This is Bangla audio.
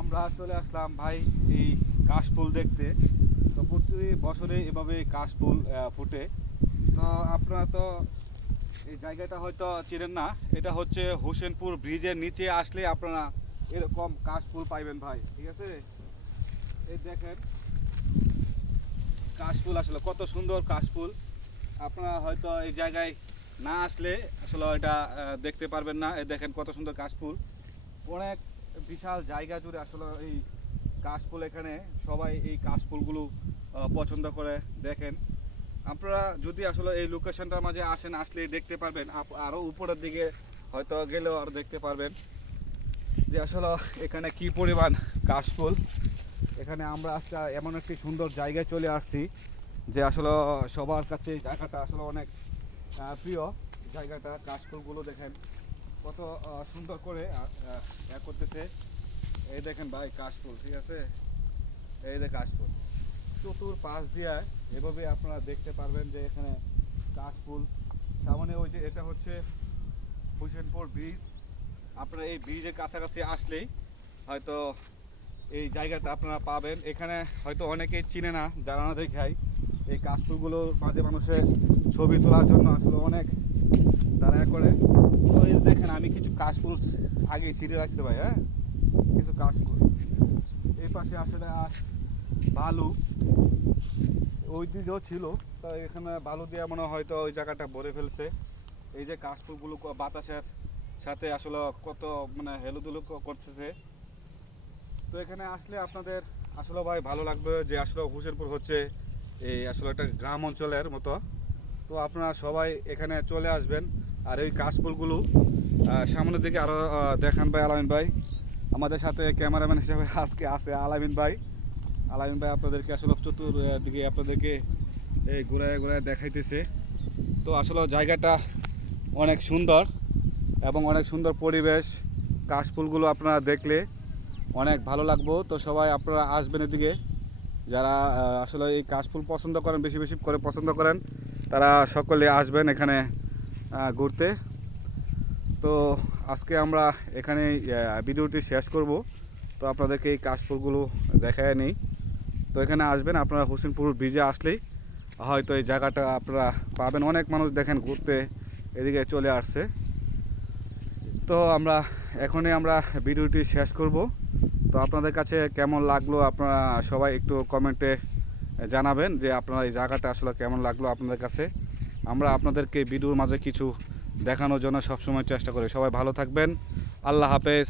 আমরা চলে আসলাম ভাই এই কাশফুল দেখতে। তো প্রতি বছরে এভাবে কাশফুল ফুটে। তো আপনারা তো এই জায়গাটা হয়তো চেনেন না, এটা হচ্ছে হোসেনপুর ব্রিজের নিচে আসলে আপনারা এরকম কাশফুল পাইবেন ভাই, ঠিক আছে। এই দেখেন কাশফুল, আসলে কত সুন্দর কাশফুল। আপনারা হয়তো এই জায়গায় না আসলে আসলে এটা দেখতে পারবেন না। এই দেখেন কত সুন্দর কাশফুল, অনেক বিশাল জায়গা জুড়ে আসলে এই কাশফুল। এখানে সবাই এই কাশফুলগুলো পছন্দ করে। দেখেন আপনারা যদি আসলে এই লোকেশনটার মাঝে আসেন, আসলে দেখতে পারবেন। আরও উপরের দিকে হয়তো গেলেও আর দেখতে পারবেন যে আসলে এখানে কি পরিমাণ কাশফুল। এখানে আমরা আজকে এমন একটি সুন্দর জায়গায় চলে আসছি যে আসলে সবার কাছে এই জায়গাটা আসলে অনেক প্রিয় জায়গাটা। কাশফুলগুলো দেখেন কত সুন্দর করে করতেছে। এই দেখেন ভাই কাশফুল, ঠিক আছে। এই যে কাশফুল চতুর পাশ দিয়ে এভাবে আপনারা দেখতে পারবেন যে এখানে কাশফুল। সামনে ওই যে এটা হচ্ছে হোসেনপুর ব্রিজ। আপনারা এই ব্রিজের কাছাকাছি আসলেই হয়তো এই জায়গাটা আপনারা পাবেন। এখানে হয়তো অনেকেই চিনে না, যারা না দেখায় এই কাশফুলগুলোর মাঝে মানুষের ছবি তোলার জন্য আসলে অনেক তারা করে। তো এই দেখেন আমি কিছু কাশফুল আগে ছিঁড়ে রাখতে ভাই, হ্যাঁ, কিছু কাশফুল। এই পাশে আসলে বালু ওই দিকেও ছিল, তো এখানে বালু দিয়ে মনে হয়তো ওই জায়গাটা ভরে ফেলছে। এই যে কাশফুলগুলো বাতাসের সাথে আসলে কত মানে হেলুদুলু করতেছে। তো এখানে আসলে আপনাদের আসলে ভাই ভালো লাগবে যে আসলে হোসেনপুর হচ্ছে এই আসলে একটা গ্রাম অঞ্চলের মতো। তো আপনারা সবাই এখানে চলে আসবেন। আর এই কাশফুলগুলো সামনের দিকে আরও দেখান ভাই আলামিন ভাই। আমাদের সাথে ক্যামেরাম্যান হিসেবে আজকে আছে আলামিন ভাই। আলামিন ভাই আপনাদেরকে আসলে চতুর্দিকে আপনাদেরকে এই ঘুরায় ঘুরায় দেখাইতেছে। তো আসলে জায়গাটা অনেক সুন্দর এবং অনেক সুন্দর পরিবেশ। কাশফুলগুলো আপনারা দেখলে অনেক ভালো লাগবো। তো সবাই আপনারা আসবেন এদিকে, যারা আসলে এই কাশফুল পছন্দ করেন, বেশি বেশি করে পছন্দ করেন, তারা সকলে আসবেন এখানে ঘুরতে। তো আজকে আমরা এখানে ভিডিওটি শেষ করব। তো আপনাদেরকে এই কাশফুলগুলো দেখায় নেই। তো এখানে আসবেন আপনারা, হোসেনপুর ব্রিজে আসলেই হয়তো এই জায়গাটা আপনারা পাবেন। অনেক মানুষ দেখেন ঘুরতে এদিকে চলে আসছে। তো এখনই আমরা ভিডিওটি শেষ করব। তো আপনাদের কাছে কেমন লাগলো আপনারা সবাই একটু কমেন্টে জানাবেন যে আপনারা এই জায়গাটা আসলে কেমন লাগলো আপনাদের কাছে। আমরা আপনাদেরকে ভিডিওর মাঝে কিছু দেখানোর জন্য সবসময় চেষ্টা করি। সবাই ভালো থাকবেন, আল্লাহ হাফেজ।